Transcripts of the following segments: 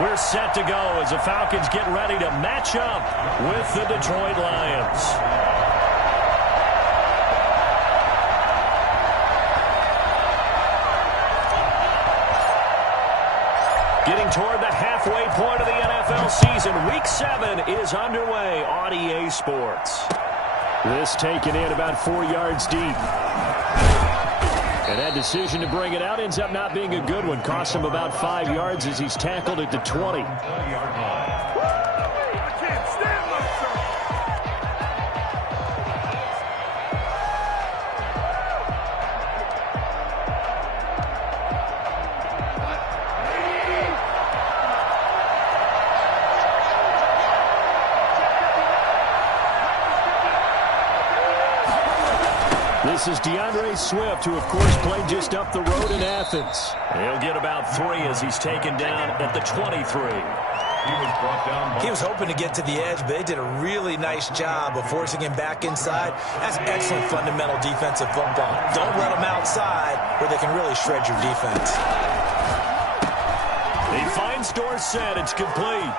We're set to go as the Falcons get ready to match up with the Detroit Lions. Getting toward the halfway point of the NFL season, Week 7 is underway on EA Sports. This taken in about 4 yards deep. And that decision to bring it out ends up not being a good one. Cost him about 5 yards as he's tackled at the 20. This is DeAndre Swift, who, of course, played just up the road in Athens. He'll get about 3 as he's taken down at the 23. He was hoping to get to the edge, but they did a really nice job of forcing him back inside. That's excellent fundamental defensive football. Don't let them outside where they can really shred your defense. He finds Dorsett. It's complete.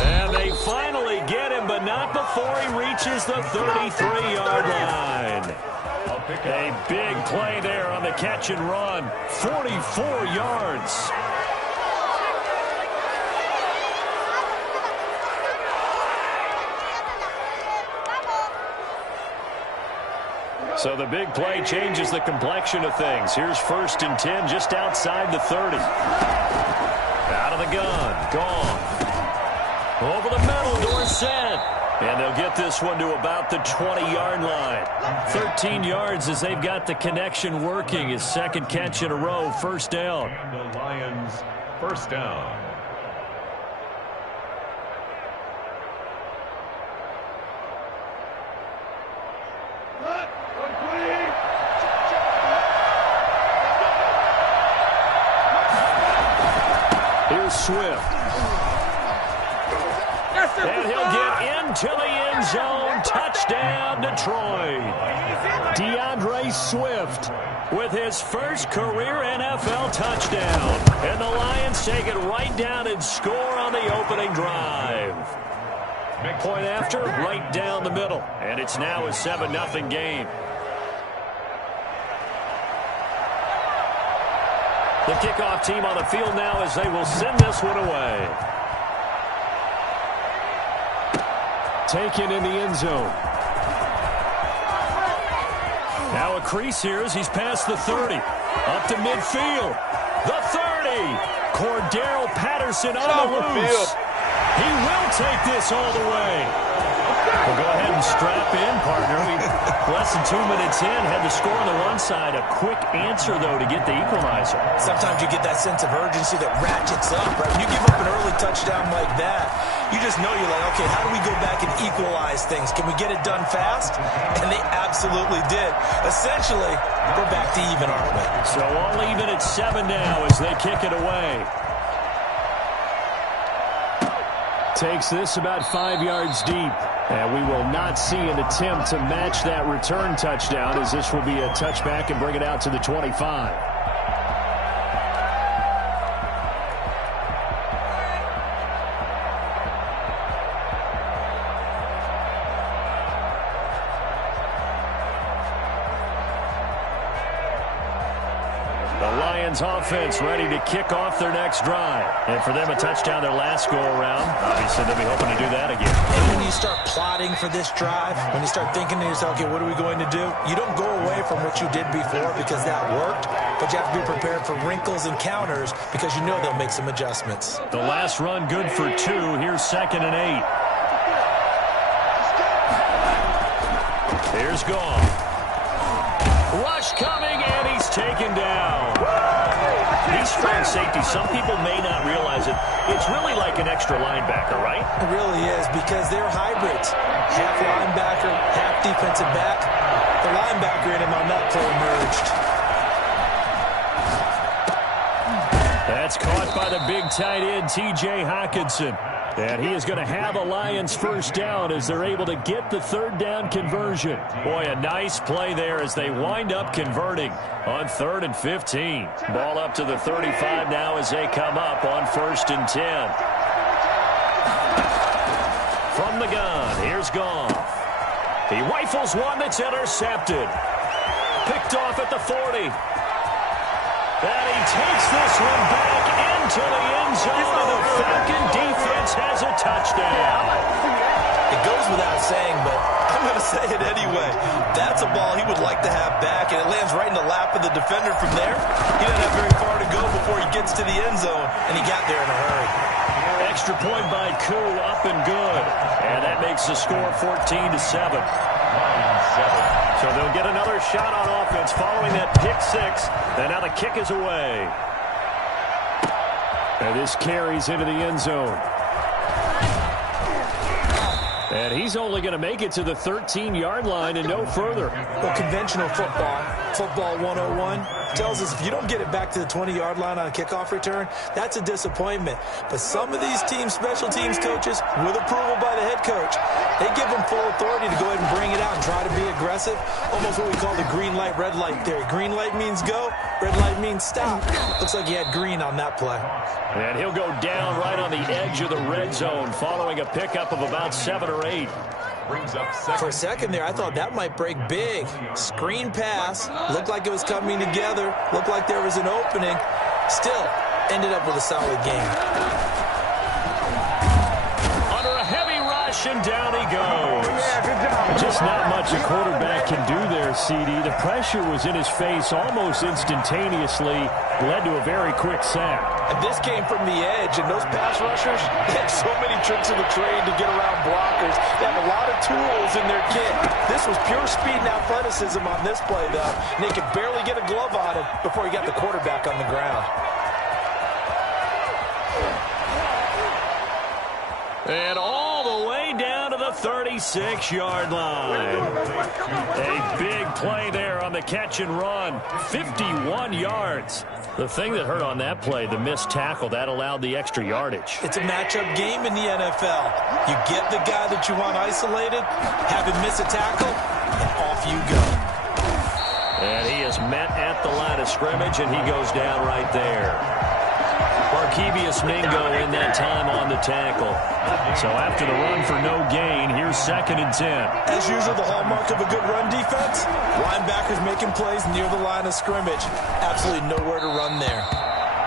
And they finally get him, but not before he reaches the 33-yard line. A big play there on the catch and run. 44 yards. So the big play changes the complexion of things. Here's 1st and 10 just outside the 30. Out of the gun. Gone. Over the middle, Dorsett. And they'll get this one to about the 20-yard line. 13 yards as they've got the connection working. His second catch in a row, 1st down. And the Lions, 1st down. Here's Swift. And he'll get into the end zone. Touchdown, Detroit. DeAndre Swift with his first career NFL touchdown. And the Lions take it right down and score on the opening drive. Point after, right down the middle. And it's now a 7-0 game. The kickoff team on the field now as they will send this one away. Taken in the end zone. Now a crease here as he's past the 30. Up to midfield. The 30. Cordero Patterson on the loose. He will take this all the way. We'll go ahead and strap in, partner. Less than 2 minutes in, had the score on the one side. A quick answer, though, to get the equalizer. Sometimes you get that sense of urgency that ratchets up, right? When you give up an early touchdown like that, you just know you're like, okay, how do we go back and equalize things? Can we get it done fast? And they absolutely did. Essentially, we're back to even, aren't we? So all even at 7 now as they kick it away. Takes this about 5 yards deep. And we will not see an attempt to match that return touchdown as this will be a touchback and bring it out to the 25. Offense ready to kick off their next drive. And for them, a touchdown their last go-around. Obviously, they'll be hoping to do that again. And when you start plotting for this drive, when you start thinking to yourself, okay, what are we going to do? You don't go away from what you did before because that worked, but you have to be prepared for wrinkles and counters because you know they'll make some adjustments. The last run good for 2. Here's 2nd and 8. Here's Goff. Rush coming, and he's taken down. These strong safeties, some people may not realize it. It's really like an extra linebacker, right? It really is because they're hybrids. Half linebacker, half defensive back. The linebacker in him on that play emerged. That's caught by the big tight end, T.J. Hockenson. And he is going to have a Lions first down as they're able to get the third down conversion. Boy, a nice play there as they wind up converting on 3rd and 15. Ball up to the 35 now as they come up on 1st and 10. From the gun, here's Goff. He rifles one that's intercepted. Picked off at the 40. And he takes this one back into the end zone, and the Falcon defense has a touchdown. It goes without saying, but I'm going to say it anyway. That's a ball he would like to have back, and it lands right in the lap of the defender from there. He doesn't have very far to go before he gets to the end zone, and he got there in a hurry. Extra point by Koo, up and good. And that makes the score 14-7. So they'll get another shot on offense following that pick six. And now the kick is away. And this carries into the end zone. And he's only going to make it to the 13-yard line and no further. Well, conventional football 101, tells us if you don't get it back to the 20-yard line on a kickoff return, that's a disappointment. But some of these team special teams coaches, with approval by the head coach, they give them full authority to go ahead and bring it out and try to be aggressive. Almost what we call the green light, red light theory. Green light means go, red light means stop. Looks like he had green on that play. And he'll go down right on the edge of the red zone following a pickup of about 7 or 8. For a second there, I thought that might break big. Screen pass. Looked like it was coming together. Looked like there was an opening. Still, ended up with a solid game. Under a heavy rush, and down he goes. Just not much a quarterback can do there, CD. The pressure was in his face almost instantaneously. Led to a very quick sack. And this came from the edge, and those pass rushers, they have so many tricks of the trade to get around blockers. They have a lot of tools in their kit. This was pure speed and athleticism on this play, though, and they could barely get a glove on him before he got the quarterback on the ground. And all the way down to the 36-yard line. A big play there on the catch and run. 51 yards. The thing that hurt on that play, the missed tackle, that allowed the extra yardage. It's a matchup game in the NFL. You get the guy that you want isolated, have him miss a tackle, and off you go. And he is met at the line of scrimmage, and he goes down right there. Barkevius Mingo in that time on the tackle. So after the run for no gain, here's 2nd and 10. As usual, the hallmark of a good run defense, linebackers making plays near the line of scrimmage. Absolutely nowhere to run there.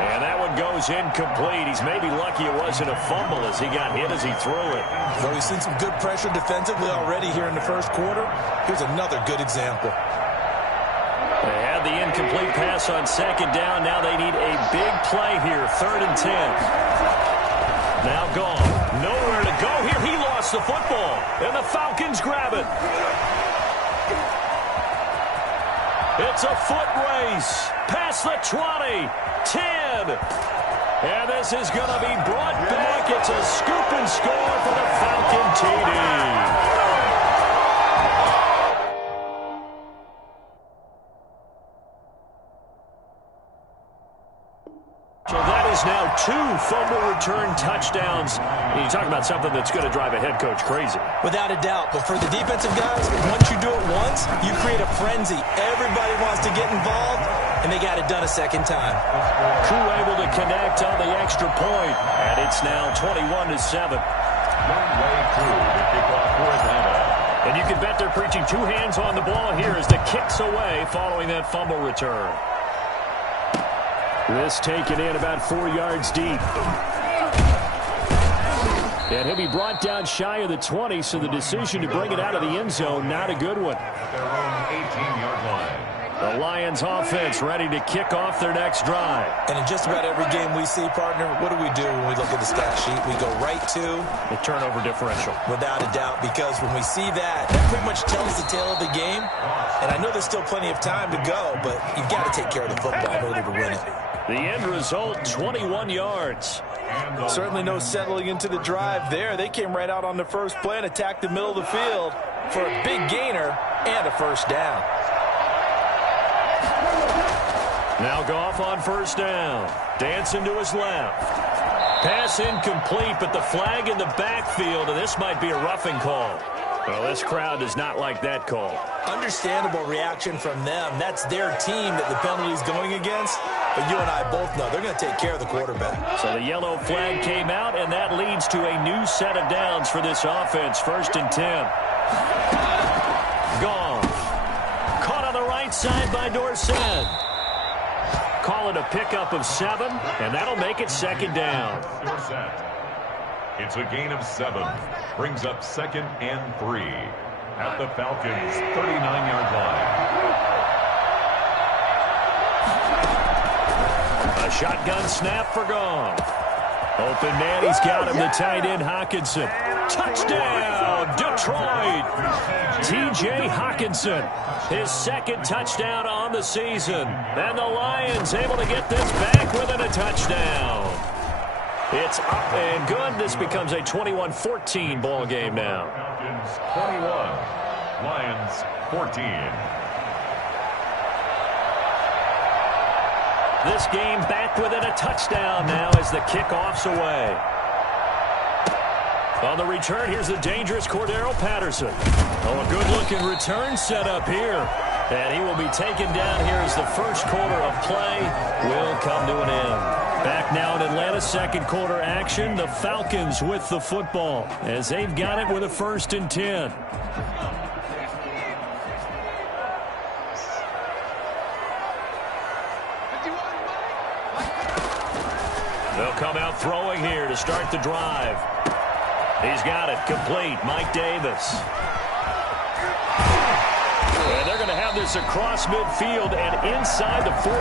And that one goes incomplete. He's maybe lucky it wasn't a fumble as he got hit as he threw it. Though we've seen some good pressure defensively already here in the first quarter, here's another good example. They had the incomplete pass on 2nd down. Now they need a big play here, 3rd and 10. Now gone. Nowhere to go here. He lost the football, and the Falcons grab it. It's a foot race. Past the 20, 10. And this is going to be brought back. It's a scoop and score for the Falcon TD. So that is now 2 fumble return touchdowns. And you talk about something that's going to drive a head coach crazy. Without a doubt. But for the defensive guys, once you do it once, you create a frenzy. Everybody wants to get involved, and they got it done a second time. Koo able to connect on the extra point, and it's now 21-7. And you can bet they're preaching 2 hands on the ball here as the kick's away following that fumble return. This taken in about 4 yards deep. And he'll be brought down shy of the 20, so the decision to bring it out of the end zone, not a good one. Their own 18-yard line. The Lions offense ready to kick off their next drive. And in just about every game we see, partner, what do we do when we look at the stat sheet? We go right to the turnover differential. Without a doubt, because when we see that, that pretty much tells the tale of the game. And I know there's still plenty of time to go, but you've got to take care of the football in order to win it. The end result, 21 yards. Certainly no settling into the drive there. They came right out on the first play and attacked the middle of the field for a big gainer and a first down. Now Goff on first down. Dancing to his left. Pass incomplete, but the flag in the backfield, and this might be a roughing call. Well, this crowd does not like that call. Understandable reaction from them. That's their team that the penalty is going against. But you and I both know they're going to take care of the quarterback. So the yellow flag came out, and that leads to a new set of downs for this offense. 1st and 10. Gone. Caught on the right side by Dorsett. Call it a pickup of 7, and that'll make it 2nd down. It's a gain of 7. Brings up 2nd and 3 at the Falcons' 39-yard line. A shotgun snap for Goff. Open man, he's got him, the tight end Hockenson. Touchdown, Detroit! T.J. Hockenson, his 2nd touchdown on the season. And the Lions able to get this back within a touchdown. It's up and good. This becomes a 21-14 ball game now. Falcons 21, Lions 14. This game back within a touchdown now as the kickoff's away. On the return, here's the dangerous Cordero Patterson. Oh, a good-looking return set up here. And he will be taken down here as the first quarter of play will come to an end. Back now in Atlanta, 2nd quarter action. The Falcons with the football as they've got it with a 1st and 10. They'll come out throwing here to start the drive. He's got it complete. Mike Davis. And they're going to have this across midfield and inside the 45.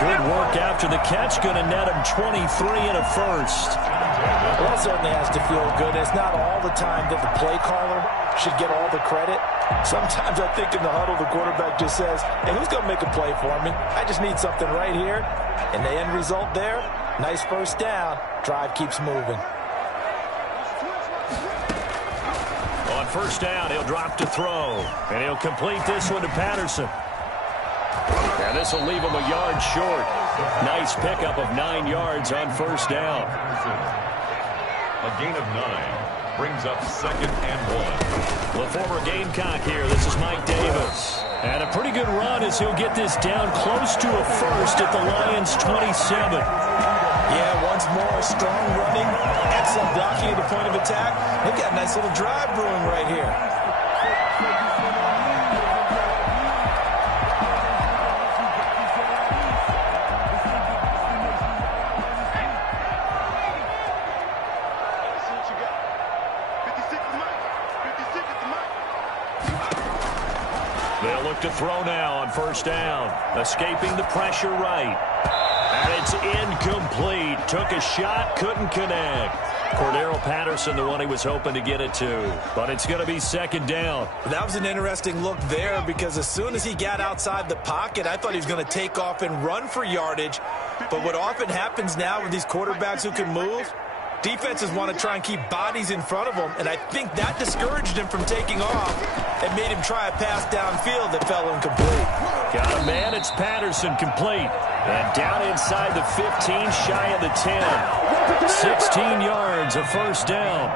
Good work after the catch. Going to net him 23 and a 1st. Well, that certainly has to feel good. It's not all the time that the play caller should get all the credit. Sometimes I think in the huddle the quarterback just says, hey, who's going to make a play for me? I just need something right here. And the end result there, nice 1st down. Drive keeps moving. On 1st down, he'll drop to throw. And he'll complete this one to Patterson. And this will leave him a yard short. Nice pickup of 9 yards on 1st down. A gain of 9. Brings up 2nd and 1. The former Gamecock here. This is Mike Davis. And a pretty good run as he'll get this down close to a 1st at the Lions' 27. Yeah, once more, strong running, excellent blocking at the point of attack. They've got a nice little drive brewing right here. They'll look to throw now on 1st down. Escaping the pressure right. And it's incomplete. Took a shot, couldn't connect. Cordero Patterson, the one he was hoping to get it to. But it's going to be 2nd down. That was an interesting look there because as soon as he got outside the pocket, I thought he was going to take off and run for yardage. But what often happens now with these quarterbacks who can move, defenses want to try and keep bodies in front of them, and I think that discouraged him from taking off and made him try a pass downfield that fell incomplete. Got a man, it's Patterson, complete. And down inside the 15, shy of the 10. 16 yards, a 1st down.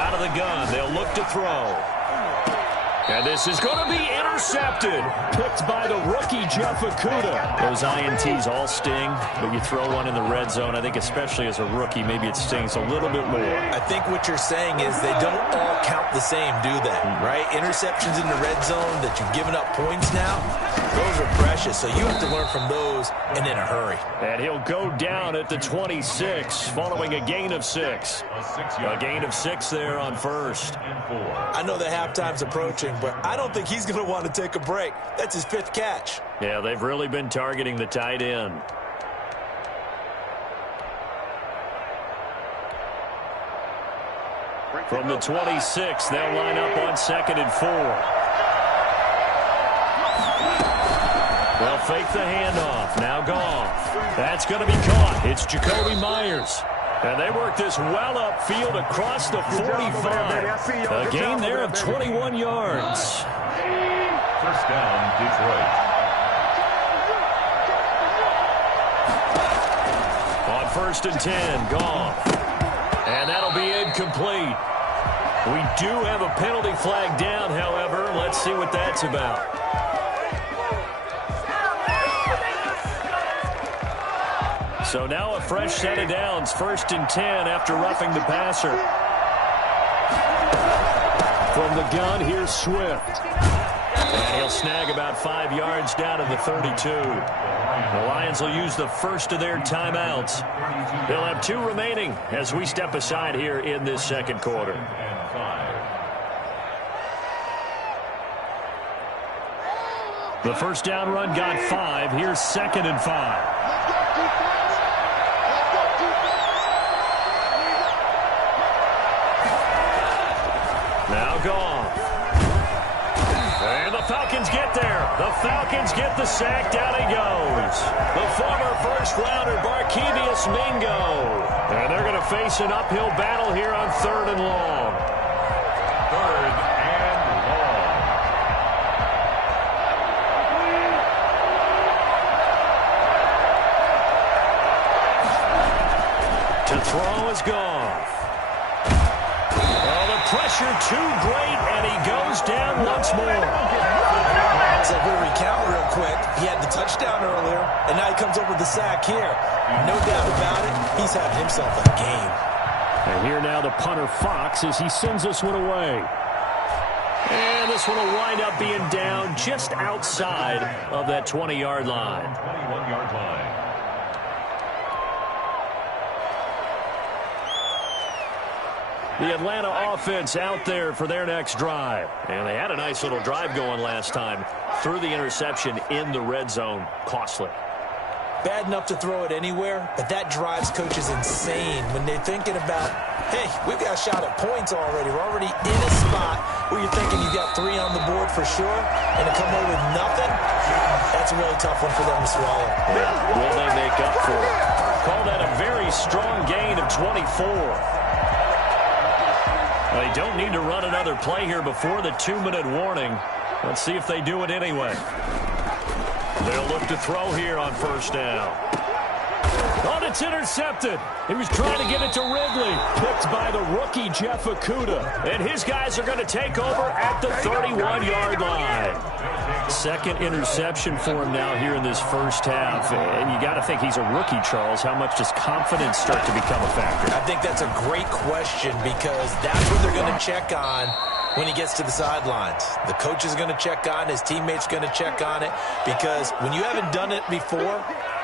Out of the gun, they'll look to throw. And this is going to be intercepted. Picked by the rookie, Jeff Okudah. Those INTs all sting, but you throw one in the red zone, I think especially as a rookie, maybe it stings a little bit more. I think what you're saying is they don't all count the same, do they? Right? Interceptions in the red zone that you've given up points now, those are precious. So you have to learn from those and in a hurry. And he'll go down at the 26 following a gain of 6. A gain of 6 there on 1st. I know the halftime's approaching, but I don't think he's going to want to take a break. That's his 5th catch. Yeah, they've really been targeting the tight end. From the 26, they'll line up on 2nd and 4. They'll fake the handoff. Now Goff. That's going to be caught. It's Jacoby Myers. And they work this well upfield across the 45. A gain there of 21 yards. 1st down, Detroit. first and 10. Gone. And that'll be incomplete. We do have a penalty flag down, however. Let's see what that's about. So now a fresh set of downs. First and 10 after roughing the passer. From the gun, here's Swift. And he'll snag about 5 yards down to the 32. The Lions will use the first of their timeouts. They'll have 2 remaining as we step aside here in this second quarter. The first down run got 5. Here's second and 5. Now gone. And the Falcons get there. The Falcons get the sack. Down he goes. The former first-rounder, Barkevious Mingo. And they're going to face an uphill battle here on 3rd and long. 3rd and long. To throw is Goff. Oh, the pressure too great, and he goes down once more. So if we recount real quick, he had the touchdown earlier, and now he comes up with the sack here. No doubt about it, he's having himself a game. And here now the punter Fox as he sends this one away. And this one will wind up being down just outside of that 20-yard line. 21-yard line. The Atlanta offense out there for their next drive. And they had a nice little drive going last time. Threw the interception in the red zone. Costly. Bad enough to throw it anywhere, but that drives coaches insane when they're thinking about, hey, we've got a shot at points already. We're already in a spot where you're thinking you've got 3 on the board for sure, and to come away with nothing, that's a really tough one for them to swallow. Yeah. Will they make up for it? Call that a very strong gain of 24. They don't need to run another play here before the 2-minute warning. Let's see if they do it anyway. They'll look to throw here on first down. Oh, it's intercepted. He was trying to get it to Ridley. Picked by the rookie Jeff Okudah. And his guys are going to take over at the 31-yard line. Second interception for him now here in this first half. And you got to think he's a rookie, Charles. How much does confidence start to become a factor? I think that's a great question because that's what they're going to check on when he gets to the sidelines. The coach is going to check on it. His teammates going to check on it because when you haven't done it before,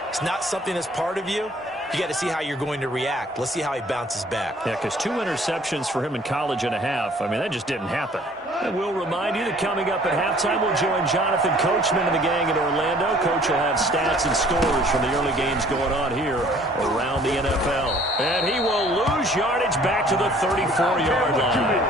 it's not something that's part of you. You got to see how you're going to react. Let's see how he bounces back. Yeah, because 2 interceptions for him in college and a half. I mean, that just didn't happen. And we'll remind you that coming up at halftime, we'll join Jonathan Coachman and the gang in Orlando. Coach will have stats and scores from the early games going on here around the NFL. And he will lose yardage back to the 34-yard line.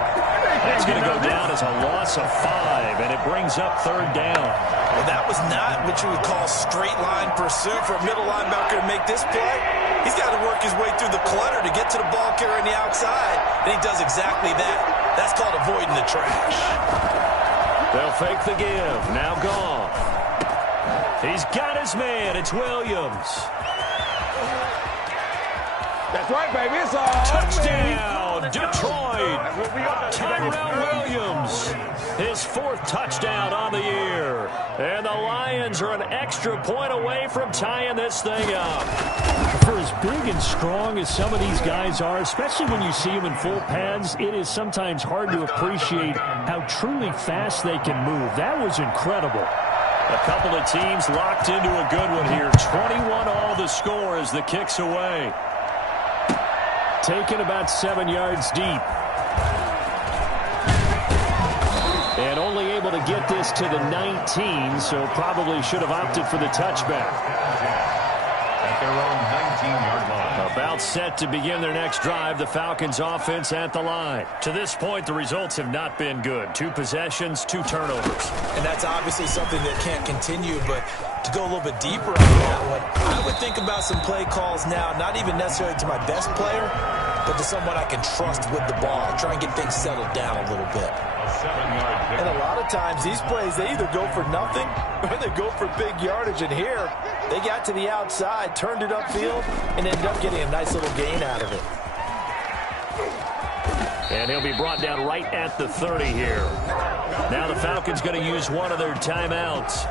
That's going to go down as a loss of 5, and it brings up 3rd down. Well, that was not what you would call straight line pursuit for a middle linebacker to make this play. He's got to work his way through the clutter to get to the ball carrier on the outside, and he does exactly that. That's called avoiding the trash. They'll fake the give. Now gone. He's got his man. It's Williams. That's right, baby. It's all Touchdown, Detroit. Tyrell Williams. His 4th touchdown on the year. And the Lions are an extra point away from tying this thing up. For as big and strong as some of these guys are, especially when you see them in full pads, it is sometimes hard to appreciate how truly fast they can move. That was incredible. A couple of teams locked into a good one here. 21-all the score as the kick's away. Taken about 7 yards deep. And only able to get this to the 19, so probably should have opted for the touchback. At their own 19-yard line. About set to begin their next drive, the Falcons offense at the line. To this point, the results have not been good. 2 possessions, 2 turnovers. And that's obviously something that can't continue, but to go a little bit deeper on that one, I would think about some play calls now, not even necessarily to my best player, but to someone I can trust with the ball. Try and get things settled down a little bit. A 7-yard pick. And a lot of times, these plays, they either go for nothing or they go for big yardage. And here, They got to the outside, turned it upfield, and ended up getting a nice little gain out of it. And he'll be brought down right at the 30 here. Now the Falcons going to use one of their timeouts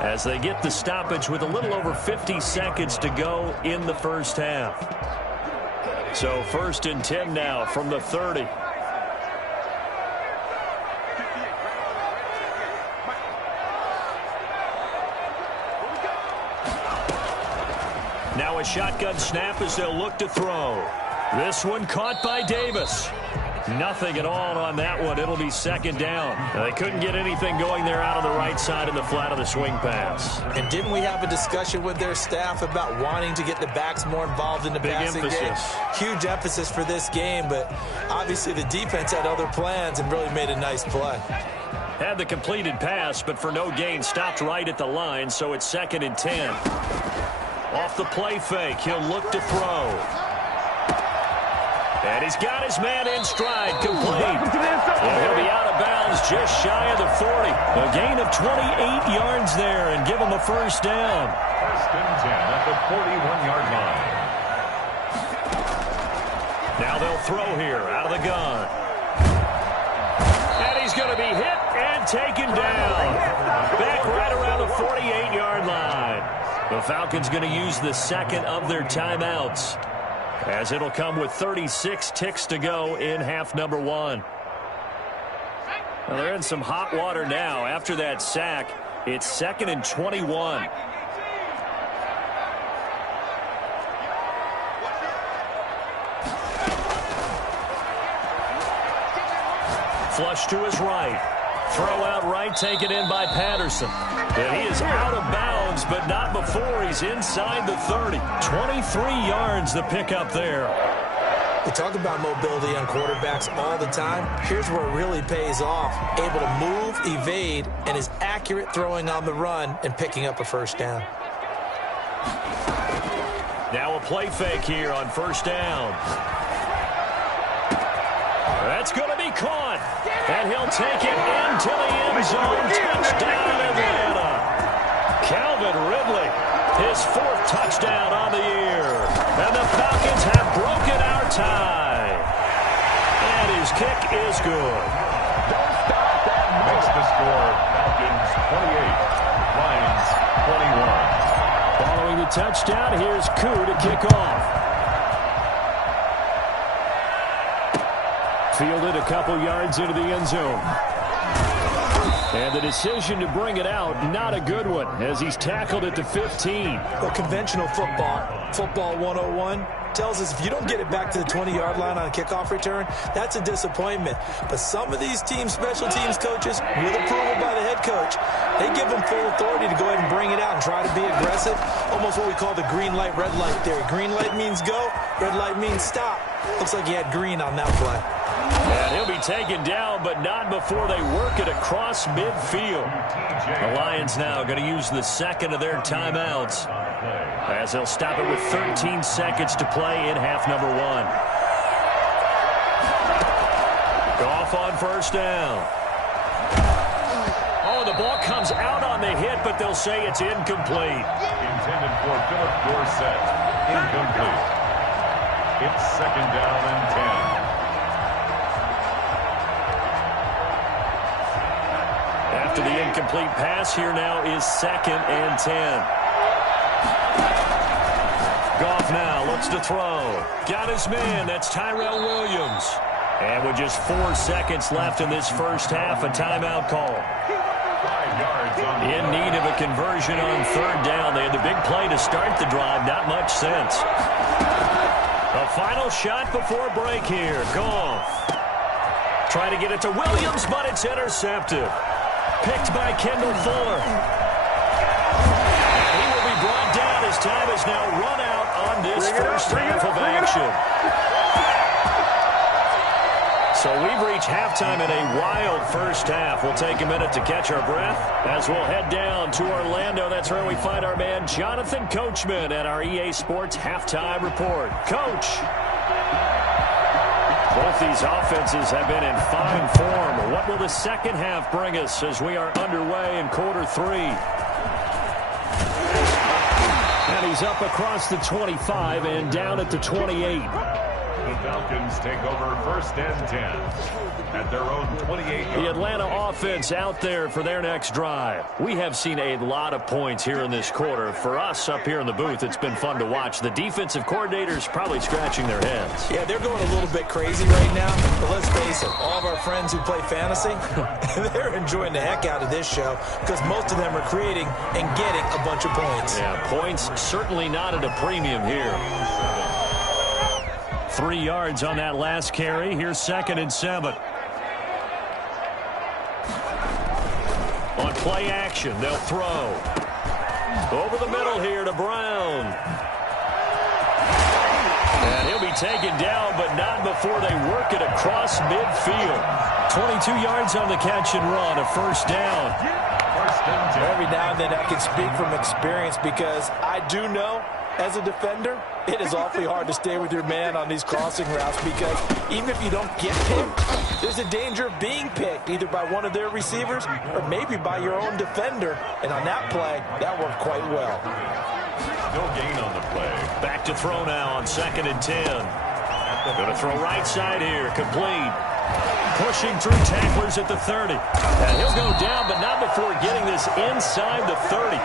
as they get the stoppage with a little over 50 seconds to go in the first half. So 1st and 10 now from the 30. Now a shotgun snap as they'll look to throw. This one caught by Davis. Nothing at all on that one. It'll be 2nd down. They couldn't get anything going there out of the right side in the flat of the swing pass. And didn't we have a discussion with their staff about wanting to get the backs more involved in the passing game? Huge emphasis for this game, but obviously the defense had other plans and really made a nice play. Had the completed pass, but for no gain, stopped right at the line, so it's 2nd and 10. Off the play fake, he'll look to throw. And he's got his man in stride, complete. And he'll be out of bounds just shy of the 40. A gain of 28 yards there and give him a 1st down. 1st and 10 at the 41-yard line. Now they'll throw here out of the gun. And he's going to be hit and taken down. Back right around the 48-yard line. The Falcons going to use the 2nd of their timeouts, as it'll come with 36 ticks to go in half number 1. Well, they're in some hot water now. After that sack, it's 2nd and 21. Flush to his right. Throw out right, taken in by Patterson. And he is out of bounds, but not before he's inside the 30. 23 yards the pickup there. We talk about mobility on quarterbacks all the time. Here's where it really pays off. Able to move, evade, and is accurate throwing on the run and picking up a 1st down. Now a play fake here on 1st down. That's going to be caught. And he'll take it into the end zone. Touchdown, Atlanta. Calvin Ridley, his 4th touchdown on the year. And the Falcons have broken our tie. And his kick is good. Makes the score Falcons 28, Lions 21. Following the touchdown, here's Koo to kick off. Fielded a couple yards into the end zone. And the decision to bring it out, not a good one, as he's tackled at the 15. Well, conventional football 101, tells us if you don't get it back to the 20-yard line on a kickoff return, that's a disappointment. But some of these special teams coaches, with approval by the head coach, they give them full authority to go ahead and bring it out and try to be aggressive. Almost what we call the green light, red light theory. Green light means go, red light means stop. Looks like he had green on that play. And he'll be taken down, but not before they work it across midfield. The Lions now going to use the 2nd of their timeouts, as they'll stop it with 13 seconds to play in half number 1. Goff on 1st down. Oh, the ball comes out on the hit, but they'll say it's incomplete. Intended for Philip Dorsett. Incomplete. It's 2nd down and 10. After the incomplete pass, here now is 2nd and 10. Goff now looks to throw. Got his man. That's Tyrell Williams. And with just 4 seconds left in this first half, a timeout call. 5 yards on the In need of a conversion on 3rd down. They had the big play to start the drive. Not much sense. A final shot before break here. Goff. Trying to get it to Williams, but it's intercepted. Picked by Kendall Fuller. And he will be brought down. His time is now run out on this first half of action. So we've reached halftime in a wild first half. We'll take a minute to catch our breath as we'll head down to Orlando. That's where we find our man Jonathan Coachman at our EA Sports Halftime Report. Coach. Both these offenses have been in fine form. What will the second half bring us as we are underway in quarter 3? And he's up across the 25 and down at the 28. The Falcons take over 1st and 10 at their own 28. The Atlanta offense out there for their next drive. We have seen a lot of points here in this quarter. For us up here in the booth, it's been fun to watch. The defensive coordinators probably scratching their heads. Yeah, they're going a little bit crazy right now. But let's face it, all of our friends who play fantasy, they're enjoying the heck out of this show because most of them are creating and getting a bunch of points. Yeah, points certainly not at a premium here. 3 yards on that last carry. Here's 2nd and 7. On play action, they'll throw. Over the middle here to Brown. And he'll be taken down, but not before they work it across midfield. 22 yards on the catch and run, a 1st down. Every now and then I can speak from experience because I do know as a defender, it is awfully hard to stay with your man on these crossing routes because even if you don't get picked, there's a danger of being picked either by one of their receivers or maybe by your own defender. And on that play, that worked quite well. No gain on the play. Back to throw now on 2nd and 10. Going to throw right side here, complete. Pushing through tacklers at the 30. And he'll go down, but not before getting this inside the 30.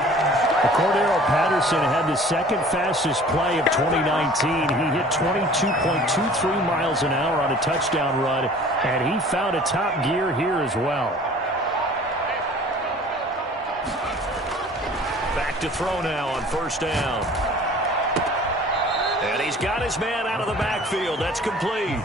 Cordero Patterson had the 2nd fastest play of 2019. He hit 22.23 miles an hour on a touchdown run, and he found a top gear here as well. Back to throw now on 1st down. And he's got his man out of the backfield. That's complete.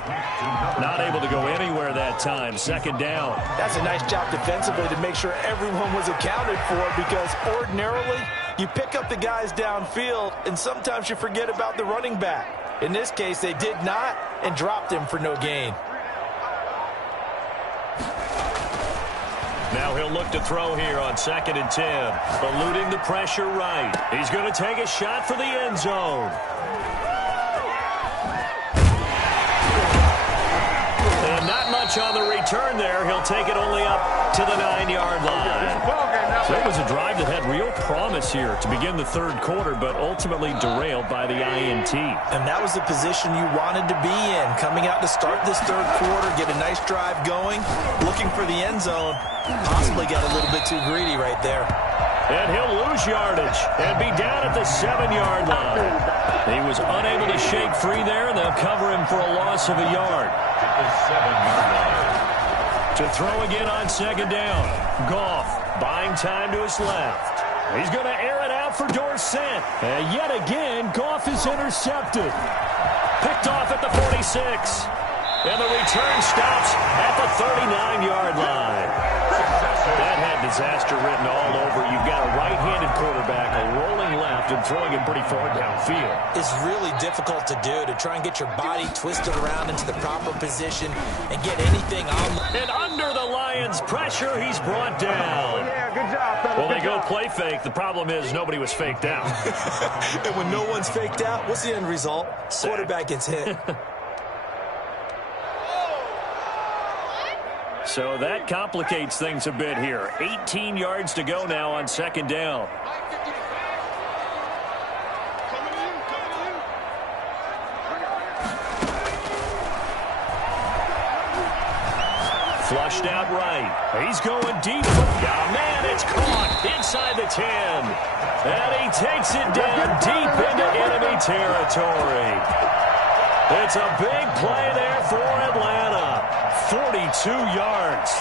Not able to go anywhere that time. 2nd down. That's a nice job defensively to make sure everyone was accounted for because ordinarily you pick up the guys downfield and sometimes you forget about the running back. In this case, they did not and dropped him for no gain. Now he'll look to throw here on 2nd and 10. Eluding the pressure right. He's going to take a shot for the end zone. And not much on the return there. He'll take it only up to the 9-yard line. So it was a drive that had real promise here to begin the 3rd quarter, but ultimately derailed by the INT. And that was the position you wanted to be in. Coming out to start this 3rd quarter, get a nice drive going, looking for the end zone. Possibly got a little bit too greedy right there. And he'll lose yardage and be down at the 7-yard line. He was unable to shake free there, and they'll cover him for a loss of a yard. The 7-yard line. To throw again on 2nd down. Goff buying time to his left. He's going to air it out for Dorsett. And yet again, Goff is intercepted. Picked off at the 46. And the return stops at the 39-yard line. That had disaster written all over. You've got a right-handed quarterback, a rolling left, and throwing it pretty far downfield. It's really difficult to do, to try and get your body twisted around into the proper position and get anything on. And under the Lions' pressure, he's brought down. Yeah, good job, fella. Well, they go play fake. The problem is nobody was faked out. And when no one's faked out, what's the end result? Quarterback gets hit. So that complicates things a bit here. 18 yards to go now on 2nd down. Flushed out right. He's going deep. Oh, man, it's caught inside the 10. And he takes it down deep into enemy territory. It's a big play there for Atlanta. 42 yards.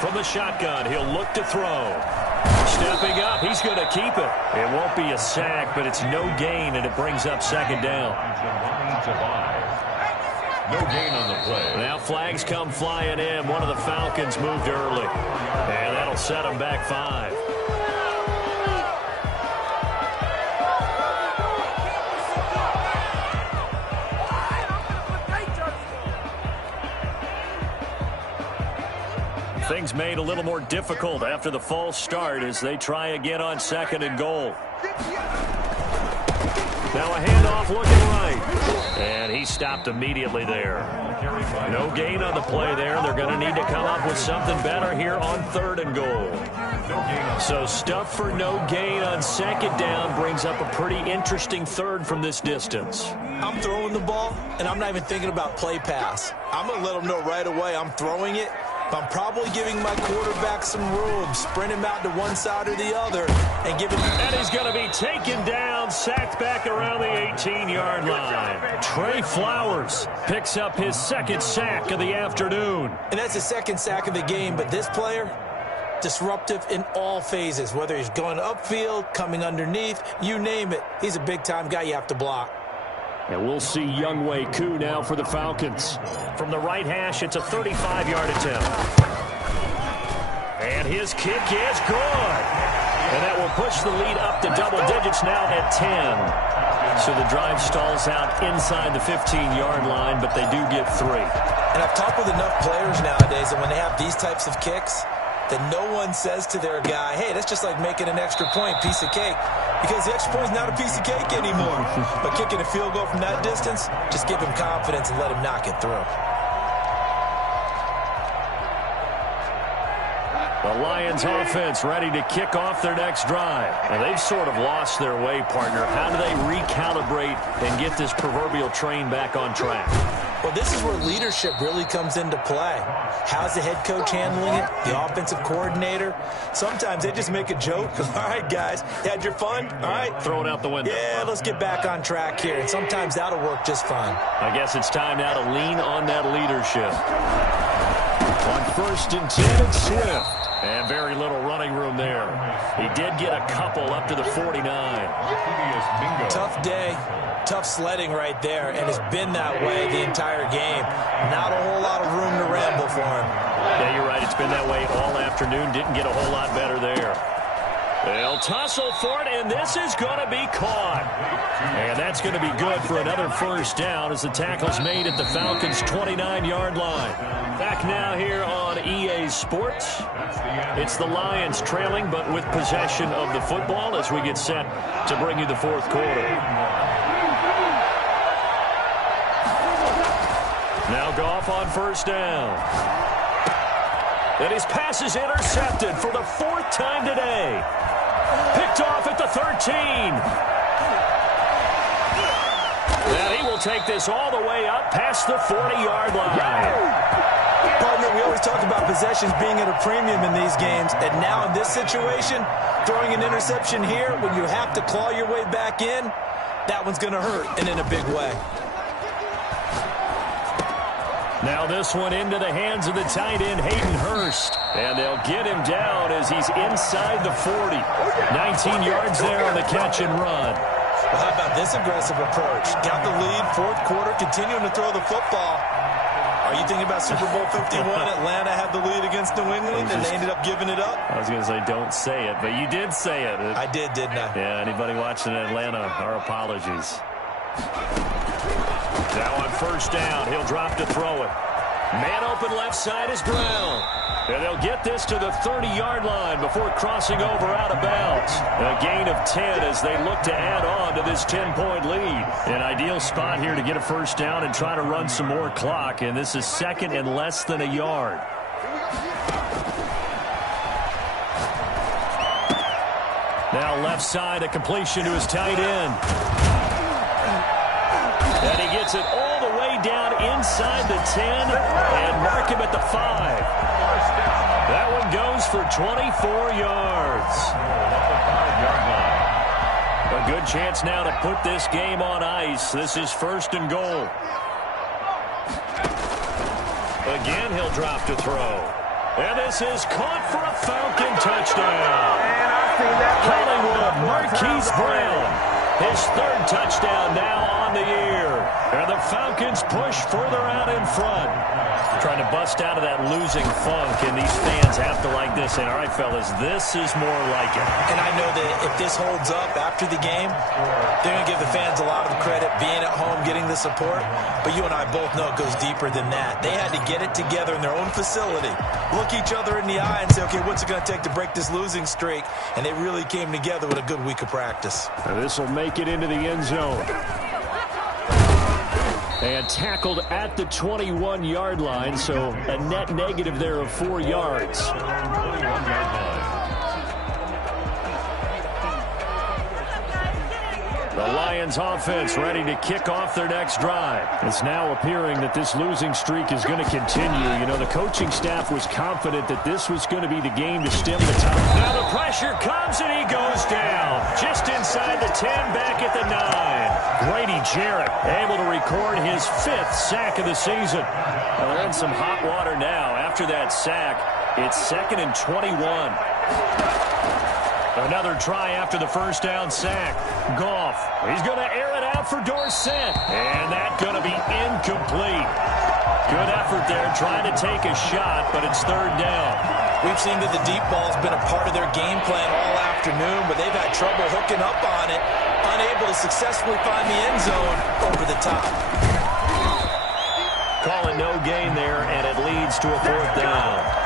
From the shotgun, he'll look to throw. Stepping up, he's going to keep it. It won't be a sack, but it's no gain, and it brings up 2nd down. No gain on the play. Now flags come flying in. One of the Falcons moved early. And that'll set them back 5. Things made a little more difficult after the false start as they try again on 2nd and goal. Now a handoff looking right. And he stopped immediately there. No gain on the play there. They're going to need to come up with something better here on 3rd and goal. So stuff for no gain on 2nd down brings up a pretty interesting 3rd from this distance. I'm throwing the ball, and I'm not even thinking about play pass. I'm going to let them know right away I'm throwing it. I'm probably giving my quarterback some room, sprint him out to one side or the other, and give him... And he's going to be taken down, sacked back around the 18-yard line. Trey Flowers picks up his 2nd sack of the afternoon. And that's his 2nd sack of the game, but this player, disruptive in all phases, whether he's going upfield, coming underneath, you name it. He's a big-time guy you have to block. And we'll see Younghoe Koo now for the Falcons. From the right hash, it's a 35-yard attempt. And his kick is good. And that will push the lead up to double digits now at 10. So the drive stalls out inside the 15-yard line, but they do get 3. And I've talked with enough players nowadays that when they have these types of kicks, that no one says to their guy, hey, that's just like making an extra point, piece of cake. Because the extra point is not a piece of cake anymore. But kicking a field goal from that distance, just give him confidence and let him knock it through. The Lions offense ready to kick off their next drive. And they've sort of lost their way, partner. How do they recalibrate and get this proverbial train back on track? Well, this is where leadership really comes into play. How's the head coach handling it? The offensive coordinator? Sometimes they just make a joke. All right, guys, you had your fun? All right. Throw it out the window. Yeah, let's get back on track here. And sometimes that'll work just fine. I guess it's time now to lean on that leadership. On 1st and 10, it's Swift. And very little running room there. He did get a couple up to the 49. Tough day. Tough sledding right there, and it's been that way the entire game. Not a whole lot of room to ramble for him. Yeah, you're right. It's been that way all afternoon. Didn't get a whole lot better there. They'll tussle for it, and this is going to be caught. And that's going to be good for another 1st down as the tackle's made at the Falcons' 29-yard line. Back now here on EA Sports. It's the Lions trailing, but with possession of the football as we get set to bring you the 4th quarter. Now Goff on 1st down. And his pass is intercepted for the 4th time today. Picked off at the 13. And he will take this all the way up past the 40-yard line. Partner, we always talk about possessions being at a premium in these games. And now in this situation, throwing an interception here when you have to claw your way back in, that one's going to hurt, and in a big way. Now this one into the hands of the tight end, Hayden Hurst. And they'll get him down as he's inside the 40. 19 yards there on the catch and run. Well, how about this aggressive approach? Got the lead, 4th quarter, continuing to throw the football. Are you thinking about Super Bowl 51? Atlanta had the lead against New England, and they ended up giving it up? I was going to say, don't say it, but you did say it. I did, didn't I? Yeah, anybody watching Atlanta, our apologies. Now on 1st down, he'll drop to throw it. Man open left side is Brown. And they'll get this to the 30-yard line before crossing over out of bounds. A gain of 10 as they look to add on to this 10-point lead. An ideal spot here to get a 1st down and try to run some more clock. And this is 2nd and less than a yard. Now left side, a completion to his tight end. And he gets it all the way down inside the 10 and mark him at the 5. That one goes for 24 yards. A good chance now to put this game on ice. This is 1st and goal. Again, he'll drop to throw. And this is caught for a Falcon touchdown. Hollywood Marquise Brown. His 3rd touchdown now on the year. And the Falcons push further out in front. Trying to bust out of that losing funk, and these fans have to like this. And all right, fellas, this is more like it. And I know that if this holds up after the game, they're going to give the fans a lot of credit being at home, getting the support. But you and I both know it goes deeper than that. They had to get it together in their own facility, look each other in the eye and say, okay, what's it going to take to break this losing streak? And they really came together with a good week of practice. This will make make it into the end zone. And tackled at the 21-yard line, so a net negative there of 4 yards. 21-yard line. The Lions offense ready to kick off their next drive. It's now appearing that this losing streak is going to continue. You know, the coaching staff was confident that this was going to be the game to stem the tide. Now the pressure comes and he goes down. Just inside the 10, back at the 9. Grady Jarrett able to record his 5th sack of the season. Well, they're in some hot water now. After that sack, it's 2nd and 21. Another try after the first down sack. Goff, he's going to air it out for Dorsett. And that's going to be incomplete. Good effort there trying to take a shot, but it's 3rd down. We've seen that the deep ball's been a part of their game plan all afternoon, but they've had trouble hooking up on it, unable to successfully find the end zone over the top. Calling no gain there, and it leads to a 4th down.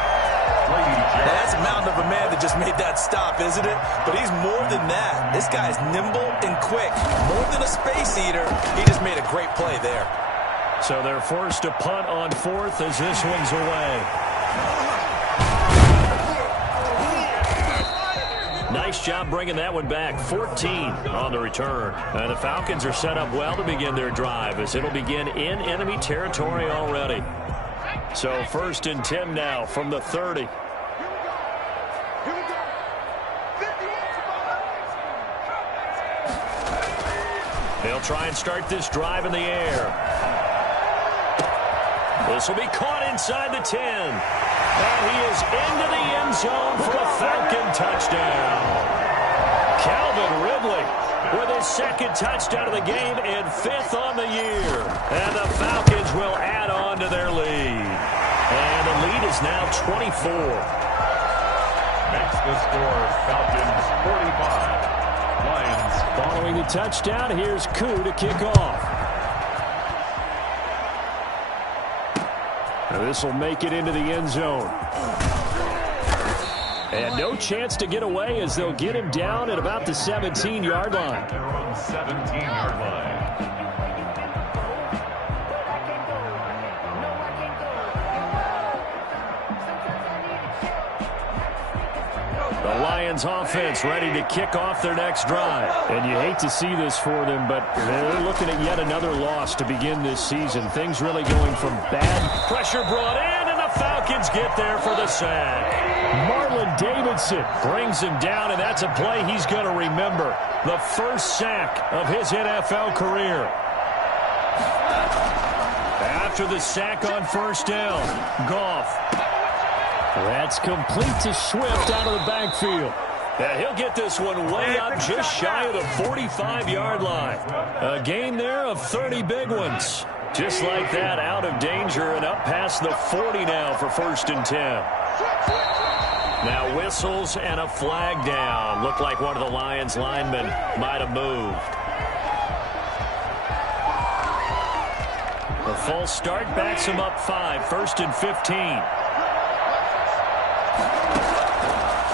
Now, that's a mountain of a man that just made that stop, isn't it? But he's more than that. This guy's nimble and quick. More than a space eater, he just made a great play there. So they're forced to punt on 4th as this one's away. Nice job bringing that one back. 14 on the return. And the Falcons are set up well to begin their drive as it'll begin in enemy territory already. So 1st and 10 now from the 30. They'll try and start this drive in the air. This will be caught inside the 10. And he is into the end zone for a Falcon touchdown. Calvin Ridley with his 2nd touchdown of the game and 5th on the year. And the Falcons will add on to their lead. And the lead is now 24. Makes the score Falcons 45. Lions. Following the touchdown, here's Koo to kick off. Now this will make it into the end zone. And no chance to get away as they'll get him down at about the 17-yard line. Their own 17-yard line. The Lions offense ready to kick off their next drive. And you hate to see this for them, but they're looking at yet another loss to begin this season. Things really going from bad. Pressure brought in, and the Falcons get there for the sack. Marlon Davidson brings him down, and that's a play he's going to remember. The first sack of his NFL career. After the sack on 1st down, Goff. That's complete to Swift out of the backfield. Yeah, he'll get this one way up just shy of the 45-yard line. A gain there of 30 big ones. Just like that, out of danger and up past the 40 now for 1st and 10. Now whistles and a flag down. Looked like one of the Lions linemen might have moved. The false start backs him up 5, 1st and 15.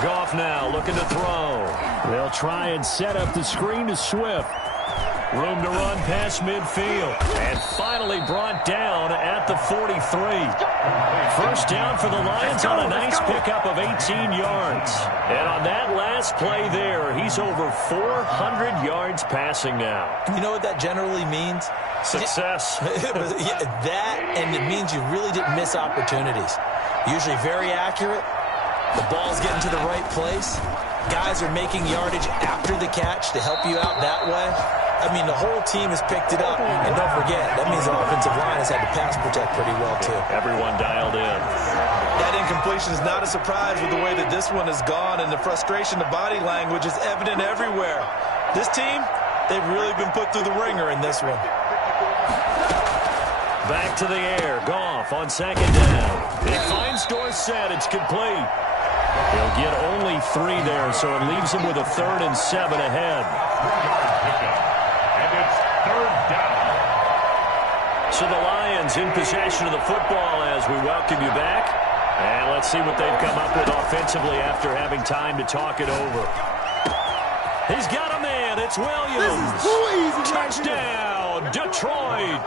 Goff now looking to throw. They'll try and set up the screen to Swift. Room to run past midfield. And finally brought down at the 43. 1st down for the Lions on a nice pickup of 18 yards. And on that last play there, he's over 400 yards passing now. You know what that generally means? Success. That, and it means you really didn't miss opportunities. Usually very accurate. The ball's getting to the right place. Guys are making yardage after the catch to help you out that way. I mean, the whole team has picked it up. And don't forget, that means the offensive line has had to pass protect pretty well, too. Everyone dialed in. That incompletion is not a surprise with the way that this one has gone, and the frustration, the body language is evident everywhere. This team, they've really been put through the ringer in this one. Back to the air. Goff on 2nd down. He finds Dorsett. It's complete. He'll get only 3 there, so it leaves him with a 3rd and 7 ahead. And it's 3rd down. So the Lions in possession of the football as we welcome you back. And let's see what they've come up with offensively after having time to talk it over. He's got a man And it's Williams. Touchdown, Detroit.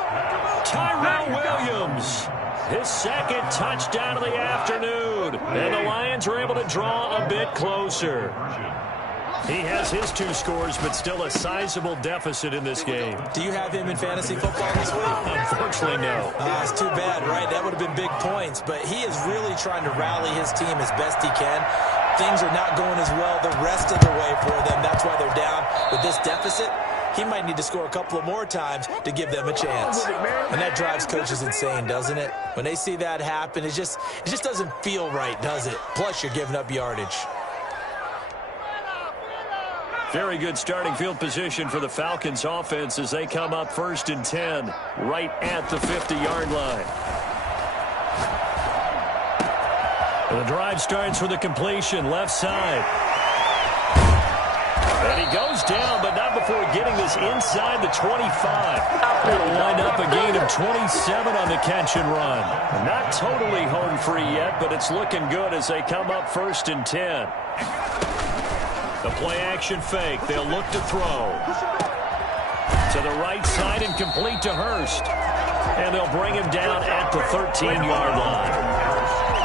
Tyrell Williams. His second touchdown of the afternoon. And the Lions are able to draw a bit closer. He has his 2 scores, but still a sizable deficit in this game. Do you have him in fantasy football this week? Unfortunately, no. It's too bad, right? That would have been big points. But he is really trying to rally his team as best he can. Things are not going as well the rest of the way for them. That's why they're down with this deficit. He might need to score a couple of more times to give them a chance. And that drives coaches insane, doesn't it? When they see that happen, it just doesn't feel right, does it? Plus, you're giving up yardage. Very good starting field position for the Falcons offense as they come up 1st and 10 right at the 50-yard line. And the drive starts with a completion left side. And he goes down, but not before getting this inside the 25. That'll wind up a gain of 27 on the catch and run. Not totally home free yet, but it's looking good as they come up 1st and 10. The play-action fake. They'll look to throw. To the right side and complete to Hurst. And they'll bring him down at the 13-yard line.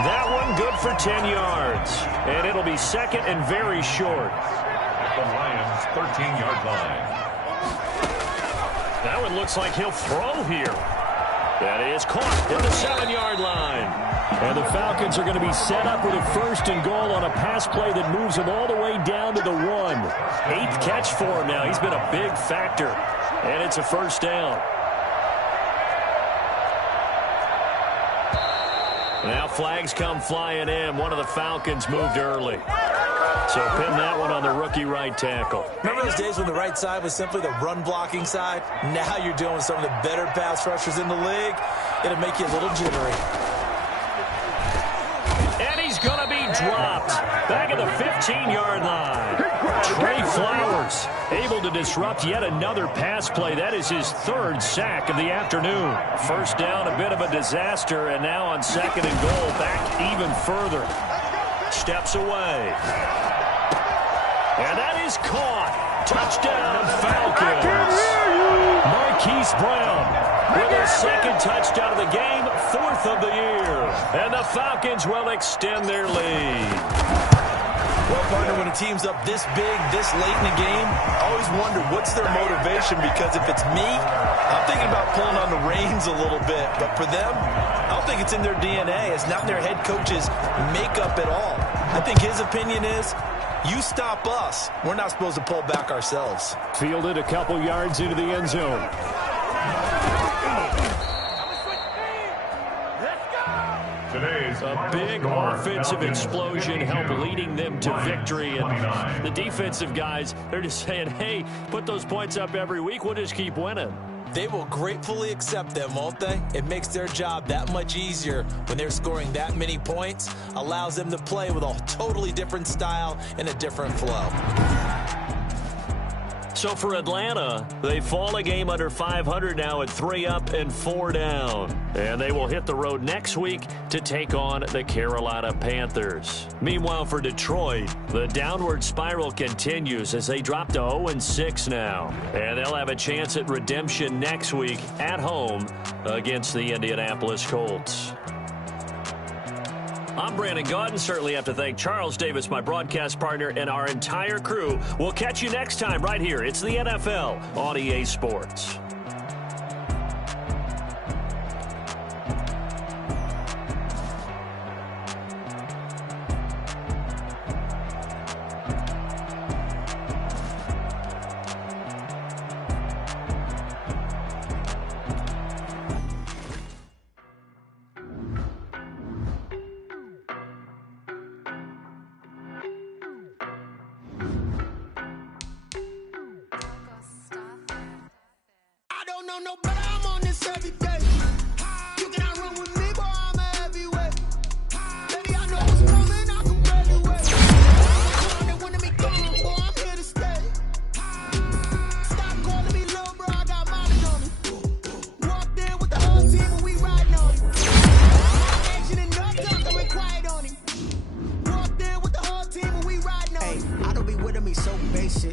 That one good for 10 yards. And it'll be 2nd and very short. At the Lions' 13-yard line. That one looks like he'll throw here. That is caught at the 7-yard line. And the Falcons are going to be set up with a 1st and goal on a pass play that moves him all the way down to the 1. 8th catch for him now. He's been a big factor. And it's a 1st down. Now flags come flying in. One of the Falcons moved early. So pin that one on the rookie right tackle. Remember those days when the right side was simply the run-blocking side? Now you're doing some of the better pass rushers in the league. It'll make you a little jittery. And he's going to be dropped back at the 15-yard line. Trey Flowers able to disrupt yet another pass play. That is his 3rd sack of the afternoon. 1st down, a bit of a disaster, and now on 2nd and goal, back even further. Steps away. And that is caught. Touchdown, Falcons. Marquise Brown with his 2nd touchdown of the game, 4th of the year. And the Falcons will extend their lead. Well, partner, when a team's up this big, this late in the game, I always wonder what's their motivation, because if it's me, I'm thinking about pulling on the reins a little bit. But for them, I don't think it's in their DNA. It's not in their head coach's makeup at all. I think his opinion is, you stop us, we're not supposed to pull back ourselves. Fielded a couple yards into the end zone. A big offensive explosion helped leading them to victory. And the defensive guys, they're just saying, hey, put those points up every week. We'll just keep winning. They will gratefully accept them, won't they? It makes their job that much easier when they're scoring that many points. Allows them to play with a totally different style and a different flow. So for Atlanta, they fall a game under 500 now at 3 up and 4 down. And they will hit the road next week to take on the Carolina Panthers. Meanwhile, for Detroit, the downward spiral continues as they drop to 0-6 now. And they'll have a chance at redemption next week at home against the Indianapolis Colts. I'm Brandon Gaudin. Certainly have to thank Charles Davis, my broadcast partner, and our entire crew. We'll catch you next time right here. It's the NFL on EA Sports.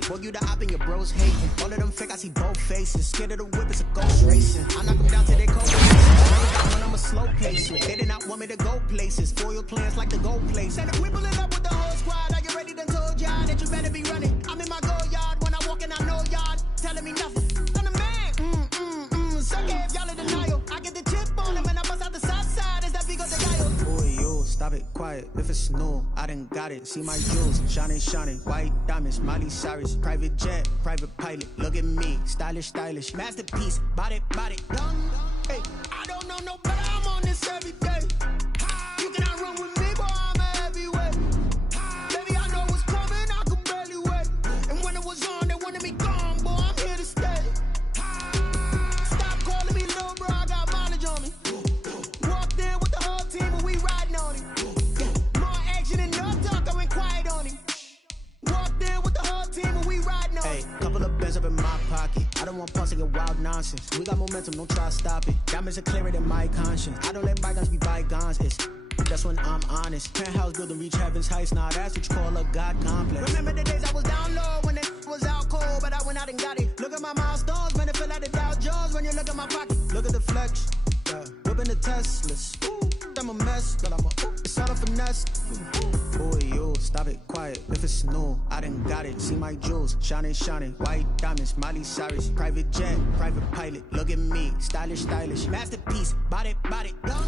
Well, you the op in your your bros hating. All of them fake, I see both faces. Scared of the whip, it's a ghost racing. I knock them down till they cold racing. When I'm a slow pacer, they did not want me to go places. Foil plans like the gold place. And if we pull it up with the whole squad, are you ready? Done told y'all that you better be running. I'm in my go yard when I walk in, I know y'all telling me nothing. I'm the man. Suck it if y'all in denial. I get the chip on them and I bust out the south side. Is that big of the guy? Boy, yo, stop it, quiet. If it's new, I done got it. See my jewels, shining, white diamonds, Miley Cyrus, private jet, private pilot. Look at me, stylish, masterpiece, body, done. Hey, I don't know no better. I'm on this every day. You cannot run with me, boy. I'm a heavyweight. Baby, I know what's coming. I could barely wait. And when it was on, they wanted me gone, boy. I'm here to stay. Stop calling me little bro. I got mileage on me. Walked in with the whole team, and we riding on him. More action and no talk. I went quiet on him. Walked in with the whole team, and we riding on him. Hey, couple of bands up in my pocket. I don't want pulse to get wild nonsense. We got momentum, don't try to stop it. Diamonds are clearer than my conscience. I don't let bygones be bygones. That's when I'm honest. Penthouse building, reach heaven's heights. Nah, that's what you call a God complex. Remember the days I was down low when it was out cold, but I went out and got it. Look at my milestones, man, it feel like the Dow Jones when you look at my pocket. Look at the flex, yeah. Whipping the Teslas. I'm a mess, but it's all a finesse. Boy, yo, stop it, quiet. If it's new, I done got it. See my jewels, shining, white diamonds, Miley Cyrus, private jet, private pilot. Look at me, stylish, masterpiece, body, done.